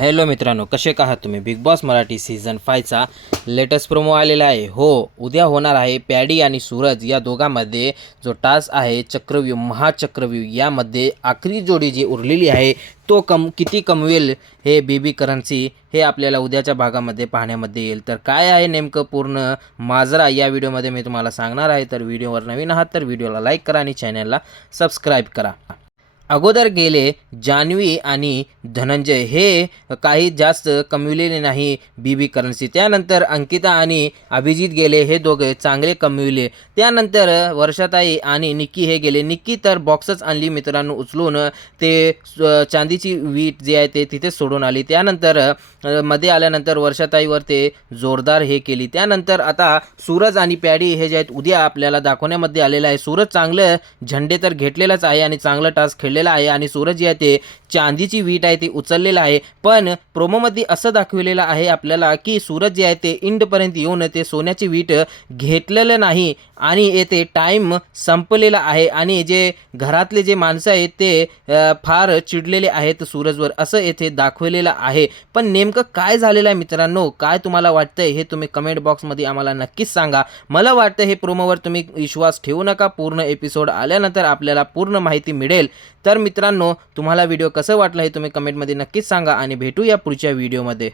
Hello मित्रांनो, कसे आहात तुम्ही? बिग बॉस मराठी सीझन 5चा लेटेस्ट प्रोमो आलेला आहे. हो, उद्या होणार आहे पॅडी आणि सूरज या दोघांमध्ये जो टास्क आहे चक्रव्यूह, महाचक्रव्यूह, यामध्ये आखरी जोडी जी उरलेली आहे तो किती कमवेल हे बेबी करन्सी हे आपल्याला उद्याच्या भागामध्ये पाहण्यामध्ये येईल. तर काय आहे नेमकं पूर्ण माजरा या व्हिडिओमध्ये मी तुम्हाला सांगणार आहे. तर व्हिडिओवर नवीन आहात तर व्हिडिओला लाईक करा आणि चॅनलला सबस्क्राईब करा. अगोदर गेले जान्हवी आणि धनंजय हे काही जास्त कमविलेले नाही बीबी करन्सी. त्यानंतर अंकिता आणि अभिजित गेले, हे दोघे चांगले कमविले. त्यानंतर वर्षाताई आणि निक्की हे गेले. निक्की तर बॉक्सच आणली मित्रांनो उचलून, ते चांदीची वीट जे आहे ते तिथेच सोडून आली. त्यानंतर मध्ये आल्यानंतर वर्षाताईवर ते जोरदार हे केली. त्यानंतर आता सूरज आणि पॅडी हे जे आहेत उद्या आपल्याला दाखवण्यामध्ये आलेलं आहे. सूरज चांगलं झेंडे तर घेतलेलाच आहे आणि चांगलं टास्क खेळलेला आहे आणि सूरज जे आहे ते चांदीची वीट आहे ती उचललेला आहे. पण प्रोमोमध्ये असं दाखवलेलं आहे आपल्याला की सूरज जे आहे ते इंडपर्यंत येऊन ते सोन्याची वीट घेतलेलं नाही आणि येथे टाईम संपलेला आहे आणि जे घरातले जे माणसं आहेत ते फार चिडलेले आहेत सूरजवर, असं येथे दाखवलेलं आहे. पण नेमकं काय झालेलं आहे मित्रांनो, काय तुम्हाला वाटतंय हे तुम्ही कमेंट बॉक्समध्ये आम्हाला नक्कीच सांगा. मला वाटतं हे प्रोमोवर तुम्ही विश्वास ठेवू नका, पूर्ण एपिसोड आल्यानंतर आपल्याला पूर्ण माहिती मिळेल. तर मित्रांनो, तुम्हाला व्हिडिओ कसं वाटलं हे तुम्ही कमेंटमध्ये नक्कीच सांगा आणि भेटूया पुढच्या व्हिडिओमध्ये.